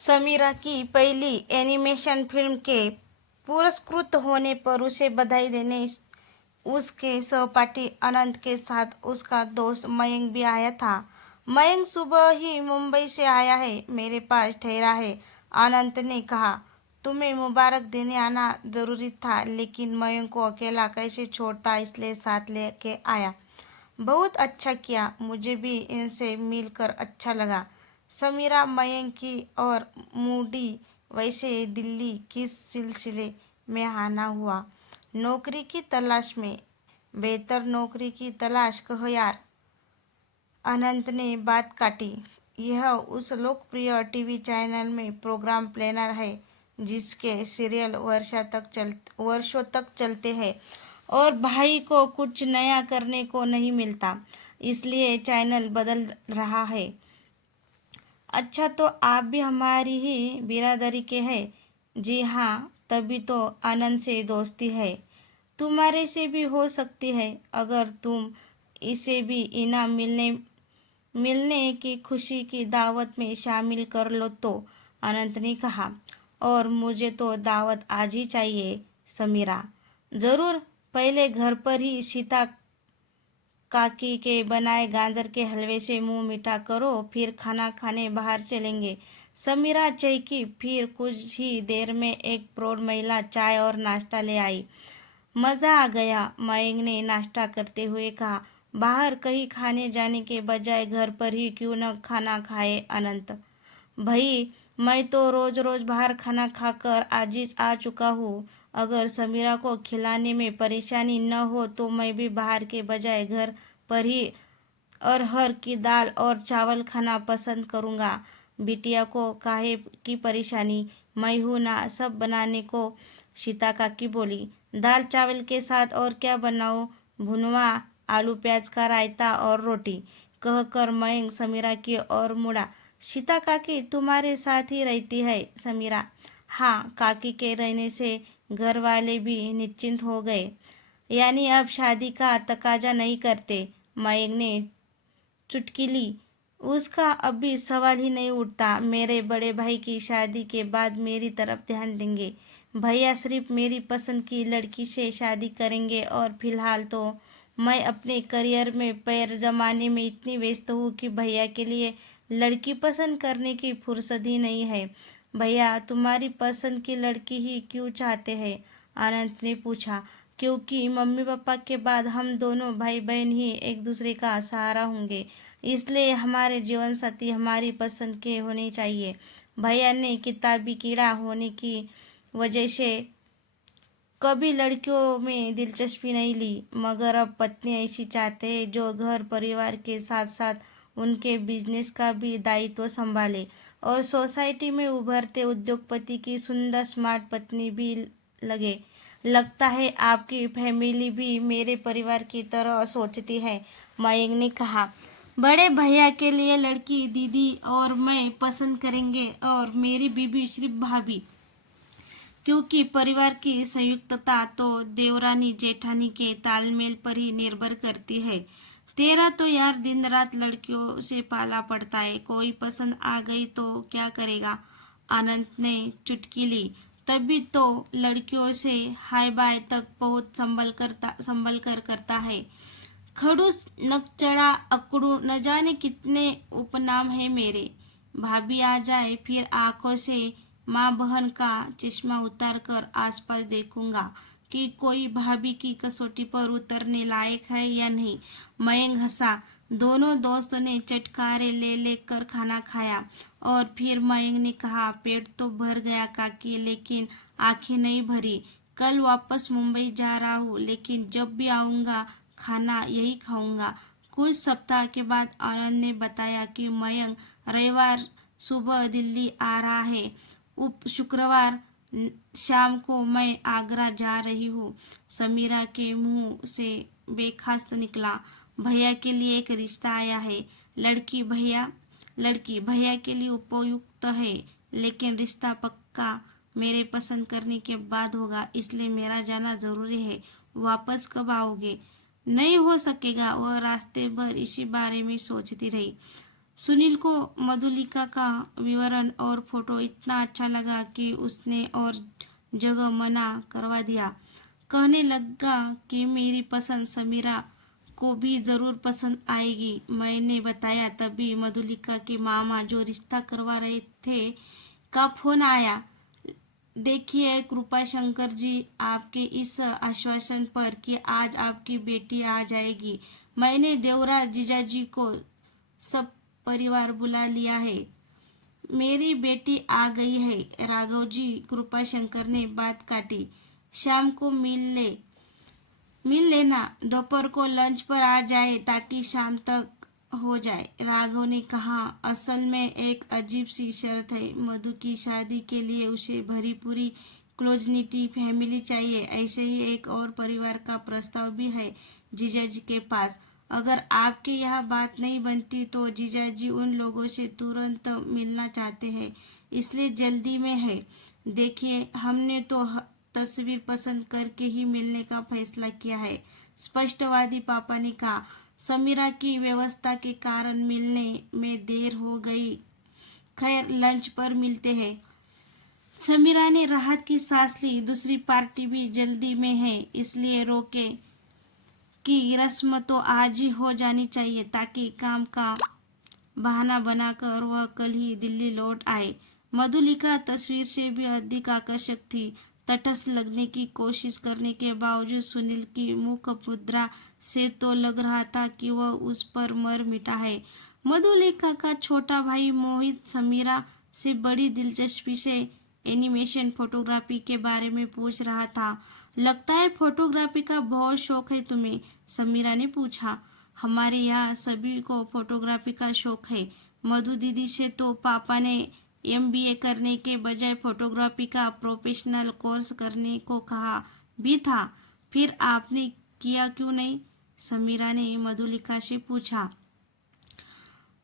समीरा की पहली animation film के पुरस्कृत होने पर उसे बधाई देने उसके सहपाठी अनंत के साथ उसका दोस्त मयंक भी आया था। मयंक सुबह ही मुंबई से आया है, मेरे पास ठहरा है, अनंत ने कहा। तुम्हें मुबारक देने आना जरूरी था, लेकिन मयंक को अकेला कैसे छोड़ता, इसलिए साथ लेके आया। बहुत अच्छा किया, मुझे भी इनसे मिलकर अच्छा लगा। समीरा मयंक की और मूडी। वैसे दिल्ली किस सिलसिले में आना हुआ? नौकरी की तलाश में। बेहतर नौकरी की तलाश कहो यार, अनंत ने बात काटी। यह उस लोकप्रिय टीवी चैनल में प्रोग्राम प्लानर है जिसके सीरियल वर्षों तक चलते हैं और भाई को कुछ नया करने को नहीं मिलता, इसलिए चैनल बदल रहा है। अच्छा, तो आप भी हमारी ही बिरादरी के हैं? जी हाँ, तभी तो आनंद से दोस्ती है। तुम्हारे से भी हो सकती है, अगर तुम इसे भी इनाम मिलने मिलने की खुशी की दावत में शामिल कर लो तो, अनंत ने कहा। और मुझे तो दावत आज ही चाहिए समीरा। ज़रूर, पहले घर पर ही सीता काकी के बनाए गाजर के हलवे से मुंह मीठा करो, फिर खाना खाने बाहर चलेंगे। समीरा चहकी। फिर कुछ ही देर में एक प्रौढ़ महिला चाय और नाश्ता ले आई। मज़ा आ गया, मयंक ने नाश्ता करते हुए कहा। बाहर कहीं खाने जाने के बजाय घर पर ही क्यों न खाना खाए अनंत? भाई, मैं तो रोज रोज बाहर खाना खाकर आजिज आ चुका हूँ। अगर समीरा को खिलाने में परेशानी न हो तो मैं भी बाहर के बजाय घर पर ही अरहर की दाल और चावल खाना पसंद करूँगा। बिटिया को काहे की परेशानी, मैं हूँ ना सब बनाने को, सीता काकी बोली। दाल चावल के साथ और क्या बनाऊँ? भुनवा, आलू प्याज का रायता और रोटी, कहकर मयंक समीरा की ओर मुड़ा। सीता काकी तुम्हारे साथ ही रहती है समीरा? हाँ, काकी के रहने से घर वाले भी निश्चिंत हो गए, यानी अब शादी का तकाजा नहीं करते। मयंक ने चुटकी ली। उसका अभी सवाल ही नहीं उठता। मेरे बड़े भाई की शादी के बाद मेरी तरफ ध्यान देंगे। भैया सिर्फ मेरी पसंद की लड़की से शादी करेंगे और फिलहाल तो मैं अपने करियर में पैर जमाने में इतनी व्यस्त हूँ कि भैया के लिए लड़की पसंद करने की फुर्सत ही नहीं है। भैया तुम्हारी पसंद की लड़की ही क्यों चाहते हैं? अनंत ने पूछा। क्योंकि मम्मी पापा के बाद हम दोनों भाई बहन ही एक दूसरे का सहारा होंगे, इसलिए हमारे जीवन साथी हमारी पसंद के होने चाहिए। भैया ने किताबी कीड़ा होने की वजह से कभी लड़कियों में दिलचस्पी नहीं ली, मगर अब पत्नी ऐसी चाहते हैं जो घर परिवार के साथ साथ उनके बिजनेस का भी दायित्व संभाले और सोसाइटी में उभरते उद्योगपति की सुंदर स्मार्ट पत्नी भी लगे। लगता है आपकी फैमिली भी मेरे परिवार की तरह सोचती है, मयंक ने कहा। बड़े भैया के लिए लड़की दीदी और मैं पसंद करेंगे और मेरी बीबी सिर्फ भाभी, क्योंकि परिवार की संयुक्तता तो देवरानी जेठानी के तालमेल पर ही निर्भर करती है। तेरा तो यार दिन रात लड़कियों से पाला पड़ता है, कोई पसंद आ गई तो क्या करेगा? आनंद ने चुटकी ली। तभी तो लड़कियों से हाय बाय तक पहुंच संभल कर करता है। खड़ूस, नकचड़ा, अकड़ू, न जाने कितने उपनाम है मेरे। भाभी आ जाए फिर आंखों से माँ बहन का चश्मा उतार कर आसपास देखूंगा कि कोई भाभी की कसौटी पर उतरने लायक है या नहीं। मयंक हंसा। दोनों दोस्तों ने चटकारे ले लेकर खाना खाया और फिर मयंक ने कहा, पेट तो भर गया काकी, लेकिन आंखें नहीं भरी। कल वापस मुंबई जा रहा हूँ, लेकिन जब भी आऊँगा खाना यही खाऊंगा। कुछ सप्ताह के बाद आनंद ने बताया कि मयंक रविवार सुबह दिल्ली आ रहा है। उप शुक्रवार शाम को मैं आगरा जा रही हूँ। समीरा के मुंह से बेखास्त निकला। भैया के लिए एक रिश्ता आया है। लड़की भैया के लिए उपयुक्त है, लेकिन रिश्ता पक्का मेरे पसंद करने के बाद होगा, इसलिए मेरा जाना जरूरी है। वापस कब आओगे? नहीं हो सकेगा। वह रास्ते भर इसी बारे में सोचती रही। सुनील को मधुलिका का विवरण और फोटो इतना अच्छा लगा कि उसने और जगह मना करवा दिया। कहने लगा कि मेरी पसंद समीरा को भी ज़रूर पसंद आएगी। मैंने बताया तभी मधुलिका के मामा जो रिश्ता करवा रहे थे का फोन आया। देखिए कृपा शंकर जी, आपके इस आश्वासन पर कि आज आपकी बेटी आ जाएगी, मैंने देवराज जीजाजी को सब परिवार बुला लिया है। मेरी बेटी आ गई है। राघव जी, कृपा शंकर ने बात काटी। शाम को मिल लेना, दोपहर को लंच पर आ जाए ताकि शाम तक हो जाए। राघव ने कहा, असल में एक अजीब सी शर्त है। मधु की शादी के लिए उसे भरी पूरी क्लोजनिटी फैमिली चाहिए। ऐसे ही एक और परिवार का प्रस्ताव भी है जीजाजी के पास। अगर आपके यहाँ बात नहीं बनती तो जीजाजी उन लोगों से तुरंत मिलना चाहते हैं, इसलिए जल्दी में है। देखिए, हमने तो तस्वीर पसंद करके ही मिलने का फैसला किया है, स्पष्टवादी पापा ने कहा। समीरा की व्यवस्था के कारण मिलने में देर हो गई। खैर, लंच पर मिलते हैं। समीरा ने राहत की सांस ली। दूसरी पार्टी भी जल्दी में है, इसलिए रोके की रस्म तो आज ही हो जानी चाहिए ताकि काम का बहाना बनाकर वह कल ही दिल्ली लौट आए। मधुलिका तस्वीर से भी अधिक आकर्षक थी। तटस्थ लगने की कोशिश करने के बावजूद सुनील की मुख मुद्रा से तो लग रहा था कि वह उस पर मर मिटा है। मधुलिका का छोटा भाई मोहित समीरा से बड़ी दिलचस्पी से एनिमेशन फोटोग्राफी के बारे में पूछ रहा था। लगता है फोटोग्राफी का बहुत शौक है तुम्हें, समीरा ने पूछा। हमारे यहाँ सभी को फोटोग्राफी का शौक है। मधु दीदी से तो पापा ने एमबीए करने के बजाय फोटोग्राफी का प्रोफेशनल कोर्स करने को कहा भी था। फिर आपने किया क्यों नहीं, समीरा ने मधुलिका से पूछा।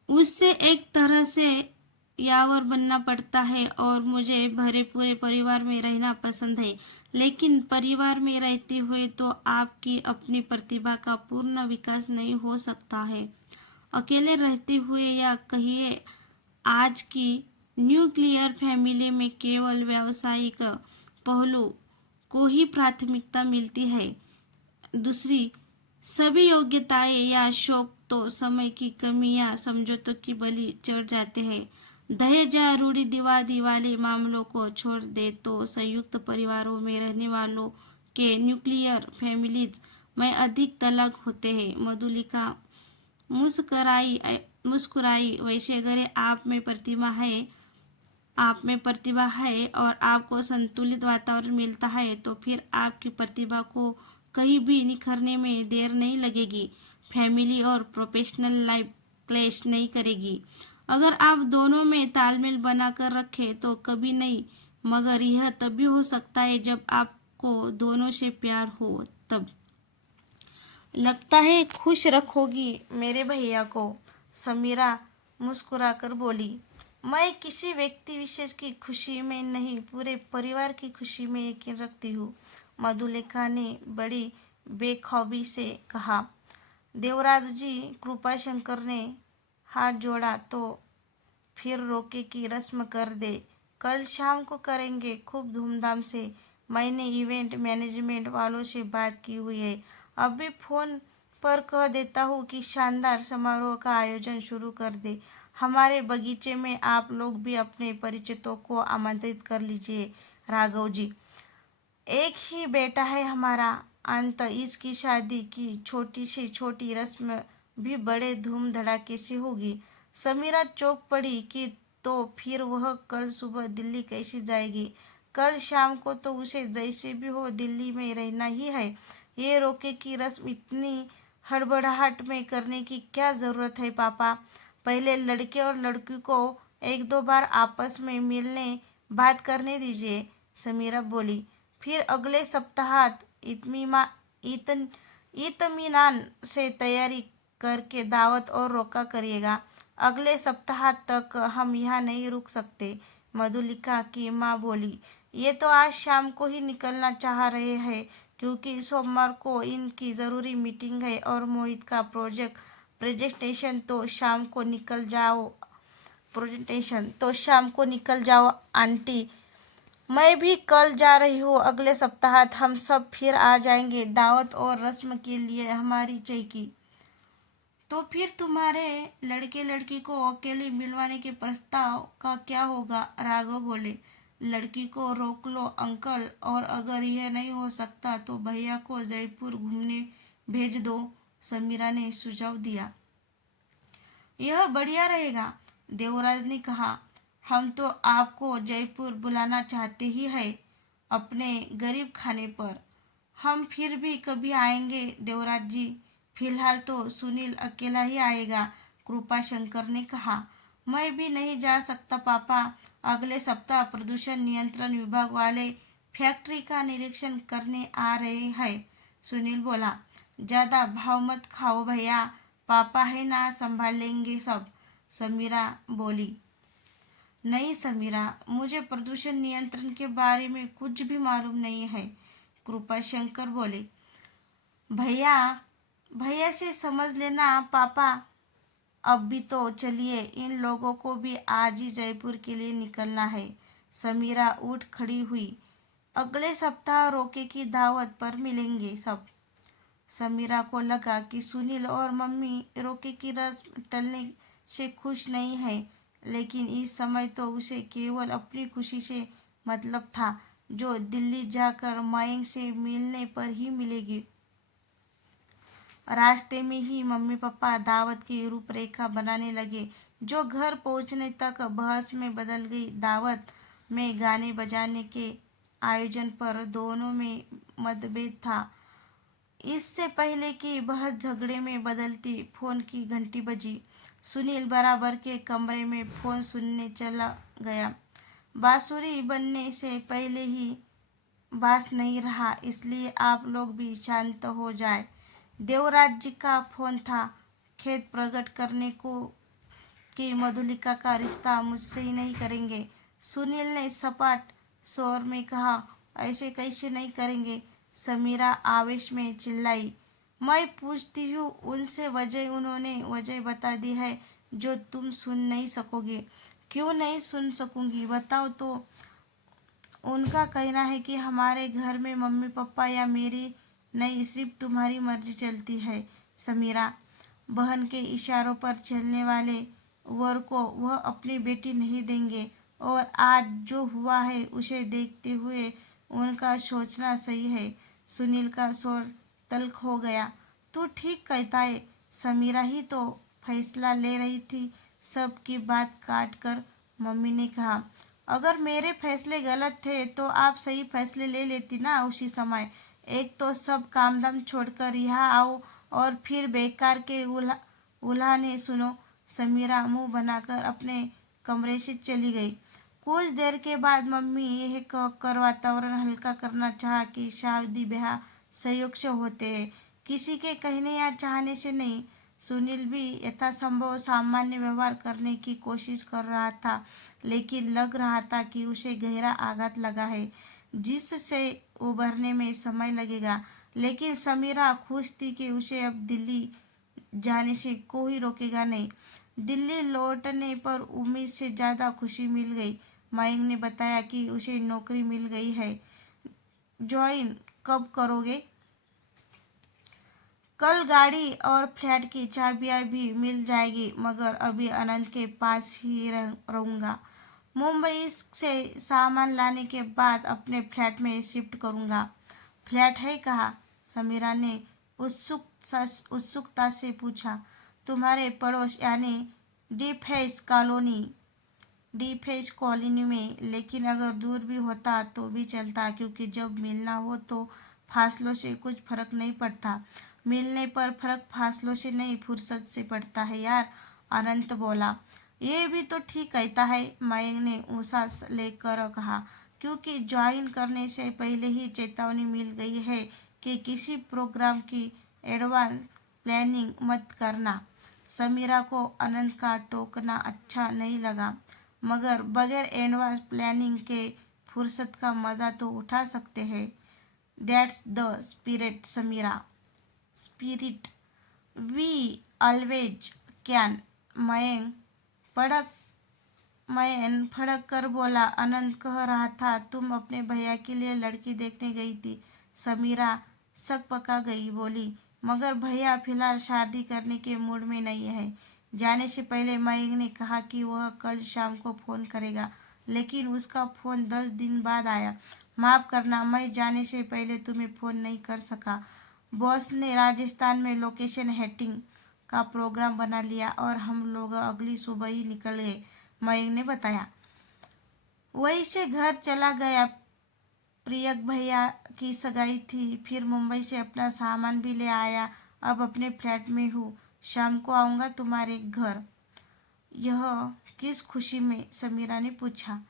उससे एक तरह से यावर बनना पड़ता है और मुझे भरे पूरे परिवार में रहना पसंद है, लेकिन परिवार में रहते हुए तो आपकी अपनी प्रतिभा का पूर्ण विकास नहीं हो सकता है। अकेले रहते हुए या कहिए आज की न्यूक्लियर फैमिली में केवल व्यावसायिक पहलू को ही प्राथमिकता मिलती है। दूसरी सभी योग्यताएं या शौक तो समय की कमी या समझौतों की बलि चढ़ जाते हैं। दहेज या रूढ़िवादी वाले मामलों को छोड़ दे तो संयुक्त परिवारों में रहने वालों के न्यूक्लियर फैमिलीज में अधिक तलाक होते हैं। मधुलिका मुस्कुराई। वैसे अगर आप में प्रतिभा है और आपको संतुलित वातावरण मिलता है तो फिर आपकी प्रतिभा को कहीं भी निखरने में देर नहीं लगेगी। फैमिली और प्रोफेशनल लाइफ क्लैश नहीं करेगी। अगर आप दोनों में तालमेल बनाकर रखें तो कभी नहीं, मगर यह तभी हो सकता है जब आपको दोनों से प्यार हो। तब लगता है खुश रखोगी मेरे भैया को, समीरा मुस्कुराकर बोली। मैं किसी व्यक्ति विशेष की खुशी में नहीं, पूरे परिवार की खुशी में यकीन रखती हूँ, मधुलिका ने बड़ी बेखौफी से कहा। देवराज जी, कृपा शंकर ने हाथ जोड़ा। तो फिर रोके की रस्म कर दे। कल शाम को करेंगे, खूब धूमधाम से। मैंने इवेंट मैनेजमेंट वालों से बात की हुई है। अभी फोन पर कह देता हूँ कि शानदार समारोह का आयोजन शुरू कर दे। हमारे बगीचे में आप लोग भी अपने परिचितों को आमंत्रित कर लीजिए। राघव जी, एक ही बेटा है हमारा। अंत इसकी शादी की छोटी से छोटी रस्म भी बड़े धूम धड़ाके से होगी। समीरा चौंक पड़ी कि तो फिर वह कल सुबह दिल्ली कैसे जाएगी। कल शाम को तो उसे जैसे भी हो दिल्ली में रहना ही है। ये रोके की रस्म इतनी हड़बड़ाहट में करने की क्या ज़रूरत है पापा। पहले लड़के और लड़की को एक दो बार आपस में मिलने बात करने दीजिए, समीरा बोली। फिर अगले सप्ताह इत्मीनान से तैयारी करके दावत और रोका करिएगा। अगले सप्ताह तक हम यहाँ नहीं रुक सकते, मधुलिका की माँ बोली। ये तो आज शाम को ही निकलना चाह रहे हैं क्योंकि सोमवार को इनकी ज़रूरी मीटिंग है और मोहित का प्रोजेक्ट प्रेजेंटेशन तो शाम को निकल जाओ आंटी। मैं भी कल जा रही हूँ। अगले सप्ताह हम सब फिर आ जाएंगे दावत और रस्म के लिए हमारी चैकी। तो फिर तुम्हारे लड़के लड़की को अकेले मिलवाने के प्रस्ताव का क्या होगा? राघव बोले। लड़की को रोक लो अंकल, और अगर यह नहीं हो सकता तो भैया को जयपुर घूमने भेज दो, समीरा ने सुझाव दिया। यह बढ़िया रहेगा, देवराज ने कहा। हम तो आपको जयपुर बुलाना चाहते ही है, अपने गरीब खाने पर। हम फिर भी कभी आएंगे देवराज जी। फिलहाल तो सुनील अकेला ही आएगा, कृपा शंकर ने कहा। मैं भी नहीं जा सकता पापा। अगले सप्ताह प्रदूषण नियंत्रण विभाग वाले फैक्ट्री का निरीक्षण करने आ रहे हैं, सुनील बोला। ज्यादा भाव मत खाओ भैया, पापा है ना, संभाल लेंगे सब, समीरा बोली। नहीं समीरा, मुझे प्रदूषण नियंत्रण के बारे में कुछ भी मालूम नहीं है, कृपा शंकर बोले। भैया भैया से समझ लेना पापा। अब भी तो चलिए, इन लोगों को भी आज ही जयपुर के लिए निकलना है। समीरा उठ खड़ी हुई। अगले सप्ताह रोके की दावत पर मिलेंगे सब। समीरा को लगा कि सुनील और मम्मी रोके की रस्म टलने से खुश नहीं है, लेकिन इस समय तो उसे केवल अपनी खुशी से मतलब था, जो दिल्ली जाकर मयंक से मिलने पर ही मिलेगी। रास्ते में ही मम्मी पापा दावत की रूपरेखा बनाने लगे, जो घर पहुंचने तक बहस में बदल गई। दावत में गाने बजाने के आयोजन पर दोनों में मतभेद था। इससे पहले कि बहस झगड़े में बदलती, फोन की घंटी बजी। सुनील बराबर के कमरे में फोन सुनने चला गया। बांसुरी बनने से पहले ही बास नहीं रहा, इसलिए आप लोग भी शांत हो जाए। देवराज जी का फोन था। खेद प्रकट करने को कि मधुलिका का रिश्ता मुझसे ही नहीं करेंगे, सुनील ने सपाट स्वर में कहा। ऐसे कैसे नहीं करेंगे, समीरा आवेश में चिल्लाई। मैं पूछती हूँ उनसे वजह, उन्होंने वजह बता दी है जो तुम सुन नहीं सकोगे। क्यों नहीं सुन सकूंगी, बताओ तो। उनका कहना है कि हमारे घर में मम्मी पापा या मेरी नहीं, सिर्फ तुम्हारी मर्जी चलती है। समीरा, बहन के इशारों पर चलने वाले वर को वह अपनी बेटी नहीं देंगे, और आज जो हुआ है उसे देखते हुए उनका सोचना सही है। सुनील का स्वर तल्ख हो गया। तू ठीक कहता है, समीरा ही तो फैसला ले रही थी, सबकी बात काट कर मम्मी ने कहा। अगर मेरे फैसले गलत थे तो आप सही फैसले ले लेती ना उसी समय। एक तो सब काम धाम छोड़कर यहाँ आओ, और फिर बेकार के उल्हाने सुनो। समीरा मुंह बनाकर अपने कमरे से चली गई। कुछ देर के बाद मम्मी यह कहकर वातावरण हल्का करना चाहा कि शादी ब्याह संयोग से होते हैं, किसी के कहने या चाहने से नहीं। सुनील भी यथासंभव सामान्य व्यवहार करने की कोशिश कर रहा था, लेकिन लग रहा था कि उसे गहरा आघात लगा है, जिससे उभरने में समय लगेगा। लेकिन समीरा खुश थी कि उसे अब दिल्ली जाने से कोई रोकेगा नहीं। दिल्ली लौटने पर उम्मीद से ज़्यादा खुशी मिल गई। मयंक ने बताया कि उसे नौकरी मिल गई है। ज्वाइन कब करोगे? कल गाड़ी और फ्लैट की चाबियां भी मिल जाएगी, मगर अभी अनंत के पास ही रहूँगा। मुंबई से सामान लाने के बाद अपने फ्लैट में शिफ्ट करूँगा। फ्लैट है कहाँ? समीरा ने उत्सुकता से पूछा। तुम्हारे पड़ोस यानी डीफेस कॉलोनी में, लेकिन अगर दूर भी होता तो भी चलता, क्योंकि जब मिलना हो तो फासलों से कुछ फर्क नहीं पड़ता। मिलने पर फर्क फासलों से नहीं, फुर्सत से पड़ता है यार, अनंत बोला। ये भी तो ठीक कहता है, मयंक ने ऊँचा लेकर कहा, क्योंकि ज्वाइन करने से पहले ही चेतावनी मिल गई है कि किसी प्रोग्राम की एडवांस प्लानिंग मत करना। समीरा को अनंत का टोकना अच्छा नहीं लगा, मगर बगैर एडवांस प्लानिंग के फुर्सत का मज़ा तो उठा सकते हैं। That's the spirit Sameera, spirit we always can. Mayank फड़क कर बोला। अनंत कह रहा था तुम अपने भैया के लिए लड़की देखने गई थी। समीरा सकपका गई, बोली मगर भैया फिलहाल शादी करने के मूड में नहीं है। जाने से पहले मयंक ने कहा कि वह कल शाम को फोन करेगा, लेकिन उसका फोन 10 दिन बाद आया। माफ करना, मैं जाने से पहले तुम्हें फोन नहीं कर सका। बॉस ने राजस्थान में लोकेशन हंटिंग का प्रोग्राम बना लिया और हम लोग अगली सुबह ही निकल गए, मयंक ने बताया। वहीं से घर चला गया। प्रियक भैया की सगाई थी, फिर मुंबई से अपना सामान भी ले आया। अब अपने फ्लैट में हूँ, शाम को आऊँगा तुम्हारे घर। यह किस खुशी में? समीरा ने पूछा।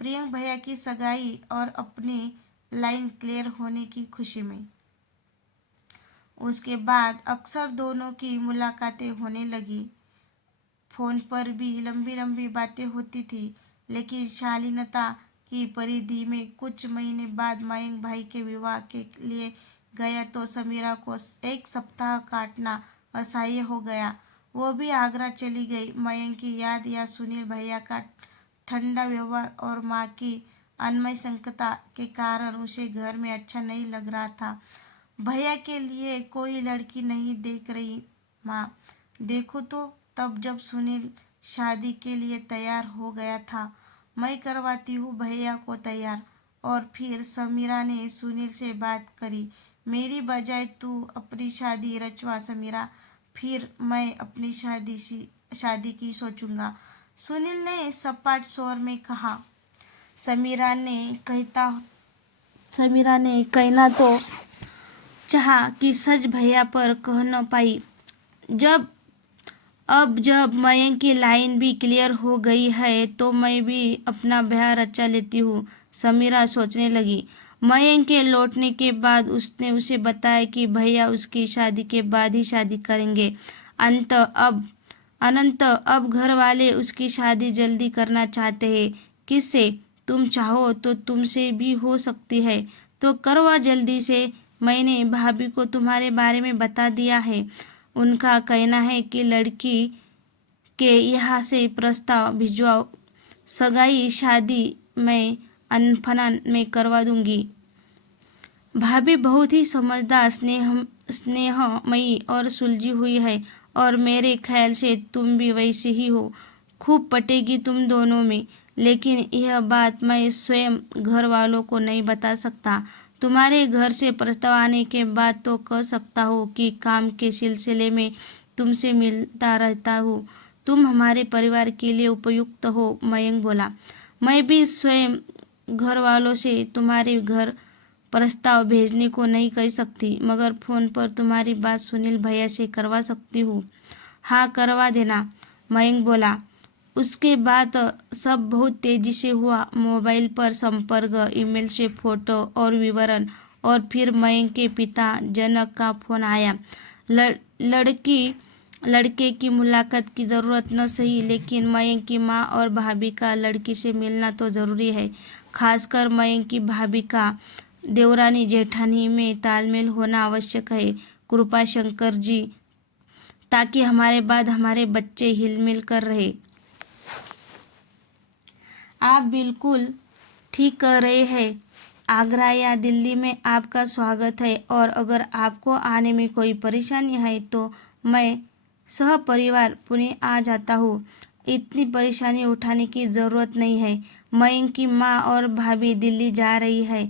प्रियंक भैया की सगाई और अपनी लाइन क्लियर होने की खुशी में। उसके बाद अक्सर दोनों की मुलाकातें होने लगी। फोन पर भी लंबी लंबी बातें होती थी, लेकिन शालीनता की परिधि में कुछ महीने बाद मयंक भाई के विवाह के लिए गया तो समीरा को 1 सप्ताह काटना असह्य हो गया। वो भी आगरा चली गई। मयंक की याद या सुनील भैया का ठंडा व्यवहार और माँ की अनमयंकता के कारण उसे घर में अच्छा नहीं लग रहा था। भैया के लिए कोई लड़की नहीं देख रही माँ? देखो तो। तब जब सुनील शादी के लिए तैयार हो गया था, मैं करवाती हूँ भैया को तैयार। और फिर समीरा ने सुनील से बात करी। मेरी बजाय तू अपनी शादी रचवा समीरा, फिर मैं अपनी शादी की सोचूंगा, सुनील ने सपाट स्वर में कहा। समीरा ने कहना तो चाहा कि सच भैया पर कह न पाई। जब मयंक की लाइन भी क्लियर हो गई है तो मैं भी अपना ब्याह रचा लेती हूँ, समीरा सोचने लगी। मयंक के लौटने के बाद उसने उसे बताया कि भैया उसकी शादी के बाद ही शादी करेंगे। अनंत अब घर वाले उसकी शादी जल्दी करना चाहते हैं। किससे? तुम चाहो तो तुमसे भी हो सकती है, तो करवा जल्दी से। मैंने भाभी को तुम्हारे बारे में बता दिया है। उनका कहना है कि लड़की के यहाँ से प्रस्ताव भिजवाओ, सगाई शादी मैं अनफनान में करवा दूंगी। भाभी बहुत ही समझदार, स्नेहमयी और सुलझी हुई है, और मेरे ख्याल से तुम भी वैसे ही हो। खूब पटेगी तुम दोनों में। लेकिन यह बात मैं स्वयं घर वालों को नहीं बता सकता। तुम्हारे घर से प्रस्ताव आने के बाद तो कह सकता हूँ कि काम के सिलसिले में तुमसे मिलता रहता हूँ। तुम हमारे परिवार के लिए उपयुक्त हो, मयंक बोला। मैं भी स्वयं घर वालों से तुम्हारे घर प्रस्ताव भेजने को नहीं कह सकती, मगर फ़ोन पर तुम्हारी बात सुनील भैया से करवा सकती हूँ। हाँ, करवा देना, मयंक बोला। उसके बाद सब बहुत तेजी से हुआ। मोबाइल पर संपर्क, ईमेल से फोटो और विवरण, और फिर मयंक के पिता जनक का फोन आया। लड़के की मुलाकात की ज़रूरत न सही, लेकिन मयंक की माँ और भाभी का लड़की से मिलना तो ज़रूरी है। खासकर मयंक की भाभी का देवरानी जेठानी में तालमेल होना आवश्यक है। कृपा शंकर जी, ताकि हमारे बाद हमारे बच्चे हिलमिल कर रहे। आप बिल्कुल ठीक कह रहे हैं। आगरा या दिल्ली में आपका स्वागत है, और अगर आपको आने में कोई परेशानी है तो मैं सहपरिवार पुणे आ जाता हूँ। इतनी परेशानी उठाने की ज़रूरत नहीं है। मयंक की माँ और भाभी दिल्ली जा रही है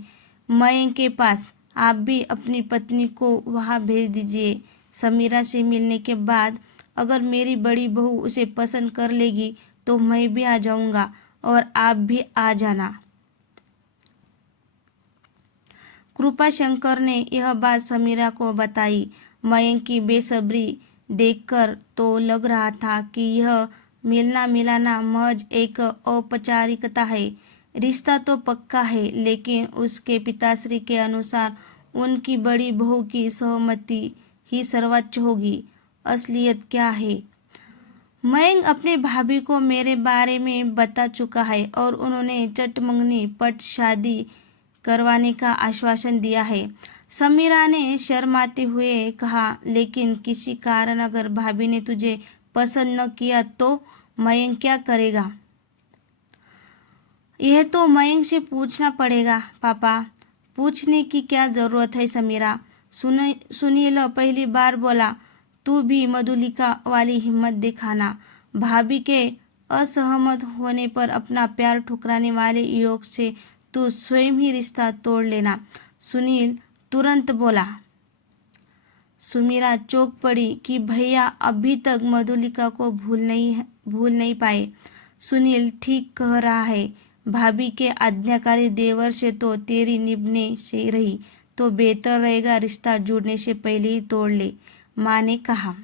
मयंक के पास। आप भी अपनी पत्नी को वहाँ भेज दीजिए। समीरा से मिलने के बाद अगर मेरी बड़ी बहू उसे पसंद कर लेगी तो मैं भी आ जाऊँगा, और आप भी आ जाना। कृपा शंकर ने यह बात समीरा को बताई। मयंक की बेसब्री देखकर तो लग रहा था कि यह मिलना मिलाना महज एक औपचारिकता है। रिश्ता तो पक्का है, लेकिन उसके पिताश्री के अनुसार उनकी बड़ी बहू की सहमति ही सर्वोच्च होगी। असलियत क्या है? मयंक अपने भाभी को मेरे बारे में बता चुका है, और उन्होंने चटमंगनी पट शादी करवाने का आश्वासन दिया है। समीरा ने शर्माते हुए कहा, लेकिन किसी कारण अगर भाभी ने तुझे पसंद न किया तो मयंक क्या करेगा? यह तो मयंक से पूछना पड़ेगा पापा। पूछने की क्या ज़रूरत है समीरा? सुनील पहली बार बोला। तू भी मधुलिका वाली हिम्मत दिखाना। भाभी के असहमत होने पर अपना प्यार ठुकराने वाले योग से तू स्वयं ही रिश्ता तोड़ लेना। सुनील तुरंत बोला। सुमीरा चौंक पड़ी कि भैया अभी तक मधुलिका को भूल नहीं पाए। सुनील ठीक कह रहा है। भाभी के आज्ञाकारी देवर से तो तेरी निभने से रही तो बेहतर रहेगा रिश्ता जुड़ने से पहले ही तोड़ ले, माँ ने कहा।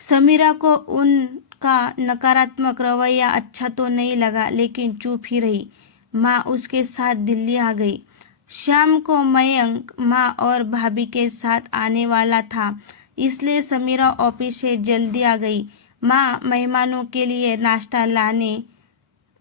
समीरा को उनका नकारात्मक रवैया अच्छा तो नहीं लगा, लेकिन चुप ही रही। माँ उसके साथ दिल्ली आ गई। शाम को मयंक माँ और भाभी के साथ आने वाला था, इसलिए समीरा ऑफिस से जल्दी आ गई। माँ मेहमानों के लिए नाश्ता लाने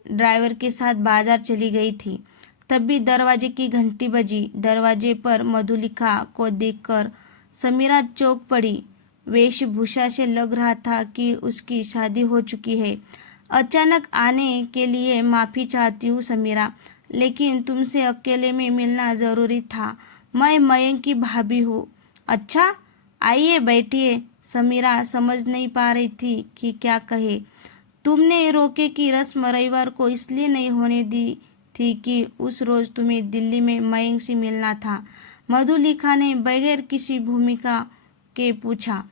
ड्राइवर के साथ बाजार चली गई थी। तभी दरवाजे की घंटी बजी। दरवाजे पर मधुलिका को देखकर समीरा चौंक पड़ी। वेशभूषा से लग रहा था कि उसकी शादी हो चुकी है। अचानक आने के लिए माफ़ी चाहती हूँ समीरा, लेकिन तुमसे अकेले में मिलना ज़रूरी था। मैं मयंक की भाभी हूँ। अच्छा, आइए बैठिए। समीरा समझ नहीं पा रही थी कि क्या कहे। तुमने रोके की रस्म रविवार को इसलिए नहीं होने दी थी कि उस रोज़ तुम्हें दिल्ली में मयंक से मिलना था, मधुलिका ने बगैर किसी भूमिका के पूछा।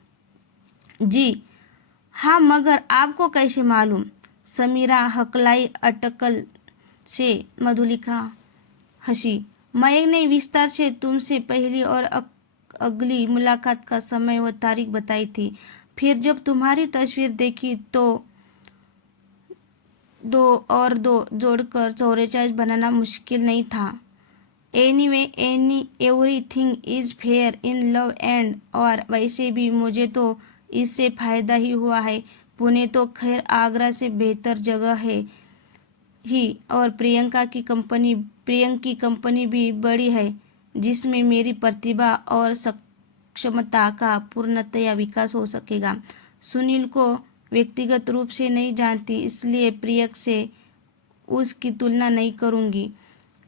जी हाँ, मगर आपको कैसे मालूम? समीरा हकलाई अटकल से। मधुलिका हंसी। मयंक ने विस्तार से तुमसे पहली और अगली मुलाकात का समय व तारीख बताई थी। फिर जब तुम्हारी तस्वीर देखी तो 2 और 2 जोड़कर 44 बनाना मुश्किल नहीं था। Anyway everything is fair in love and, और वैसे भी मुझे तो इससे फ़ायदा ही हुआ है। पुणे तो खैर आगरा से बेहतर जगह है ही, और प्रियंक की कंपनी भी बड़ी है, जिसमें मेरी प्रतिभा और सक्षमता का पूर्णतया विकास हो सकेगा। सुनील को व्यक्तिगत रूप से नहीं जानती, इसलिए प्रियक से उसकी तुलना नहीं करूँगी,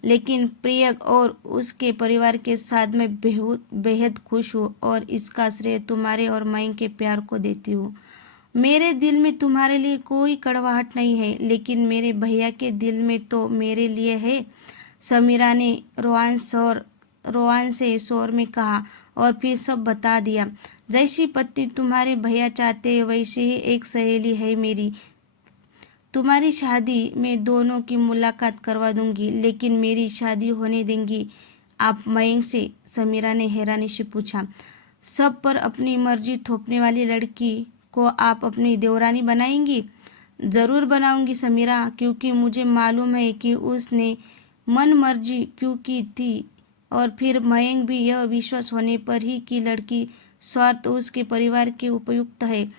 लेकिन प्रियक और उसके परिवार के साथ मैं बेहद खुश हूँ, और इसका श्रेय तुम्हारे और मयंक के प्यार को देती हूँ। मेरे दिल में तुम्हारे लिए कोई कड़वाहट नहीं है, लेकिन मेरे भैया के दिल में तो मेरे लिए है। समीरा ने रोआन से शोर में कहा, और फिर सब बता दिया। जैसी पत्नी तुम्हारे भैया चाहते हैं, वैसे ही एक सहेली है मेरी। तुम्हारी शादी में दोनों की मुलाकात करवा दूंगी, लेकिन मेरी शादी होने देंगी आप मयंक से? समीरा ने हैरानी से पूछा। सब पर अपनी मर्जी थोपने वाली लड़की को आप अपनी देवरानी बनाएंगी? ज़रूर बनाऊंगी समीरा, क्योंकि मुझे मालूम है कि उसने मन मर्जी क्यों की थी, और फिर मयंक भी यह विश्वास होने पर ही कि लड़की स्वार्थ उसके परिवार के उपयुक्त है,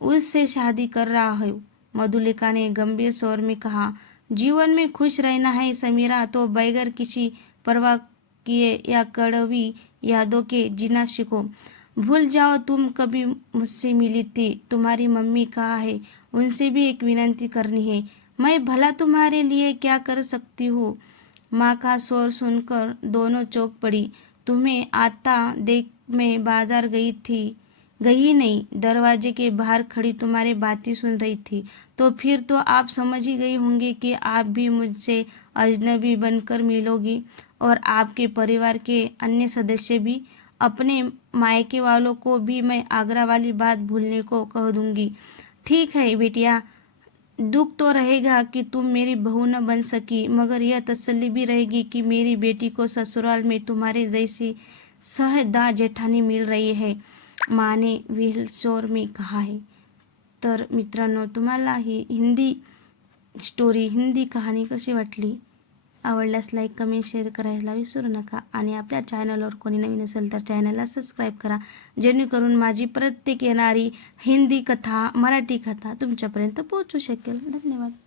उससे शादी कर रहा है। मधुलिका ने गंभीर स्वर में कहा। जीवन में खुश रहना है समीरा, तो बगैर किसी परवाह किए या कड़वी यादों के जीना सीखो। भूल जाओ तुम कभी मुझसे मिली थी। तुम्हारी मम्मी कहाँ है? उनसे भी एक विनती करनी है। मैं भला तुम्हारे लिए क्या कर सकती हूँ? माँ का शोर सुनकर दोनों चौंक पड़ी। तुम्हें आता देख मैं बाजार गई नहीं, दरवाजे के बाहर खड़ी तुम्हारी बातें सुन रही थी। तो फिर तो आप समझ ही गई होंगे कि आप भी मुझसे अजनबी बनकर मिलोगी, और आपके परिवार के अन्य सदस्य भी। अपने मायके वालों को भी मैं आगरा वाली बात भूलने को कह दूंगी। ठीक है बेटिया, दुख तो रहेगा कि तुम मेरी बहू न बन सकी, मगर यह तसल्ली भी रहेगी कि मेरी बेटी को ससुराल में तुम्हारे जैसी सहदा जेठानी मिल रही है, माँ ने विहल स्वर में कहा आहे। तर मित्रांनो, तुम्हाला ही हिंदी कहाणी कशी वाटली? आवडल्यास लाईक कमेंट शेअर करायला विसरू नका, आणि आपल्या चॅनलवर कोणी नवीन असेल तर चॅनलला सबस्क्राईब करा, जेणेकरून माझी प्रत्येक येणारी हिंदी कथा, मराठी कथा तुमच्यापर्यंत पोहोचू शकेल. धन्यवाद.